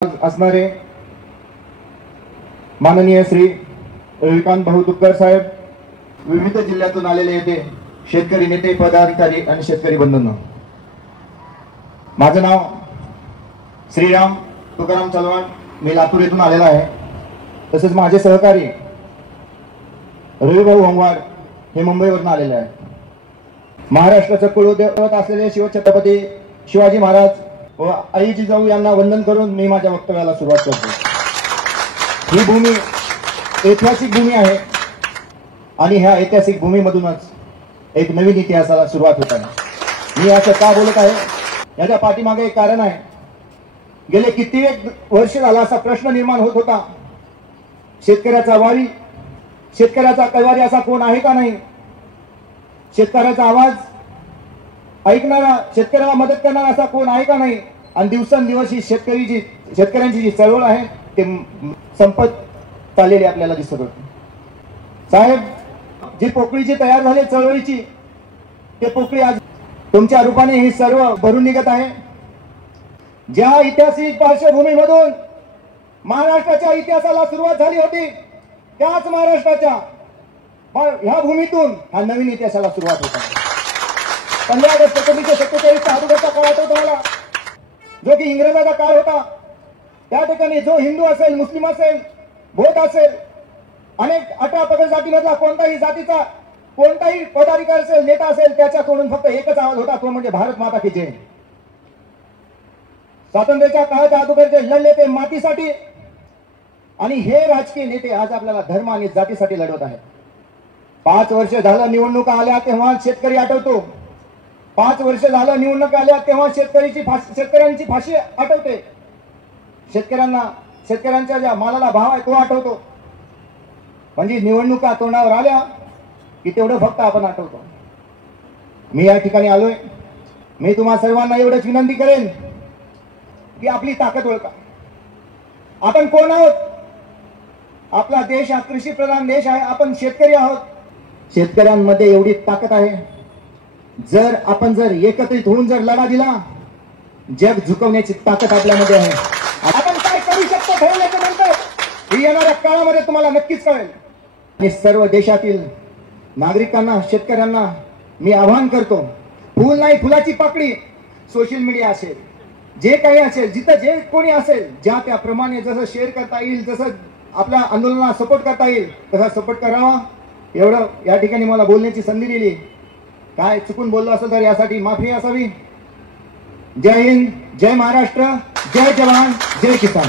असणारे माननीय श्री रविकांत भाऊ तुपकर साहेब, विविध जिल्ह्यातून आलेले येते शेतकरी नेते, पदाधिकारी आणि शेतकरी बंधूंनो, माझं नाव श्रीराम तुकाराम चलवाण, मी लातूर येथून आलेला आहे। तसेच माझे सहकारी रविभाऊ होंगवाड हे मुंबईवरून आलेले आहेत। महाराष्ट्राचं कुलदैवत असलेले शिवछत्रपती शिवाजी महाराज व आई जिजाऊ यांना वंदन करून मी माझ्या वक्तव्याला सुरुवात करतो। ही भूमी ऐतिहासिक भूमी आहे आणि ह्या ऐतिहासिक भूमीमधूनच एक नवीन इतिहासाला सुरुवात होत आहे। मी असं का बोलत आहे याच्या पाठीमागे एक कारण आहे। गेले कित्येक वर्ष झाला असा प्रश्न निर्माण होत होता, शेतकऱ्याचा वारी, शेतकऱ्याचा कैवारी असा कोण आहे का नाही, शेतकऱ्याचा आवाज ऐकणारा, शेतकऱ्याला मदत करणारा असा कोण आहे का नाही। आणि दिवसेंदिवस ही शेतकऱ्यांची जी चळवळ आहे ते संपत चाललेली आपल्याला दिसत होती। साहेब, जी पोकळी जी तयार झाली चळवळीची, ते पोकळी आज तुमच्या रूपाने ही सर्व भरून निघत आहे। ज्या ऐतिहासिक पार्श्वभूमीमधून महाराष्ट्राच्या इतिहासाला सुरुवात झाली होती, त्याच महाराष्ट्राच्या ह्या भूमीतून हा नवीन इतिहासाला सुरुवात होत आहे। 15 ऑगस्ट 1947 अगोदरचा काळ आठवतो मला, जो की इंग्रजाचा काळ होता। त्या ठिकाणी जो हिंदू असेल, मुस्लिम असेल, बौद्ध असेल, अनेक 18 पगड जातीमधला कोणताही जातीचा कोणताही पदाधिकारी असेल, नेता असेल, त्याच्याकडून फक्त एकच आवाज होता, तो म्हणजे भारत माता की जय। स्वातंत्र्याच्या काळाच्या अगोदरचे लढले ते मातीसाठी, आणि हे राजकीय नेते आज आपल्याला धर्म आणि जातीसाठी लढवत आहेत। 5 वर्ष झालं निवडणुका आल्या तेव्हा शेतकरी आठवतो, 5 वर्ष झालं निवडणुका आल्या तेव्हा शेतकऱ्यांची फाशी आठवते, शेतकऱ्यांच्या ज्या मालाला भाव आहे तो आठवतो। म्हणजे निवडणुका तोंडावर आल्या की तेवढं फक्त आपण आठवतो। मी या ठिकाणी आलोय, मी तुम्हा सर्वांना एवढंच विनंती करेन की आपली ताकद ओळखा। आपण कोण आहोत? आपला देश हा कृषी प्रधान देश आहे, आपण शेतकरी आहोत। शेतकऱ्यांमध्ये एवढी ताकद आहे, जर आपण एकत्रित होऊन जर लढा दिला, जग झुकवण्याची ताकद आपल्यामध्ये आहे। आपण काय करू शकतो ठरवल्याच्या नंतर येणाऱ्या काळामध्ये तुम्हाला नक्कीच कळेल। आणि सर्व देशातील नागरिकांना, शेतकऱ्यांना मी आवाहन करतो, फुल नाही फुलाची पाकळी, सोशल मीडिया असेल, जे काही असेल, जिथं जे कोणी असेल, ज्या त्याप्रमाणे जसं शेअर करता येईल, जसं आपल्या आंदोलनाला सपोर्ट करता येईल तसा सपोर्ट करावा। एवढं या ठिकाणी मला बोलण्याची संधी दिली, काय चुकून बोललो असेल तर यासाठी माफी असावी। जय हिंद, जय महाराष्ट्र, जय जवान, जय किसान।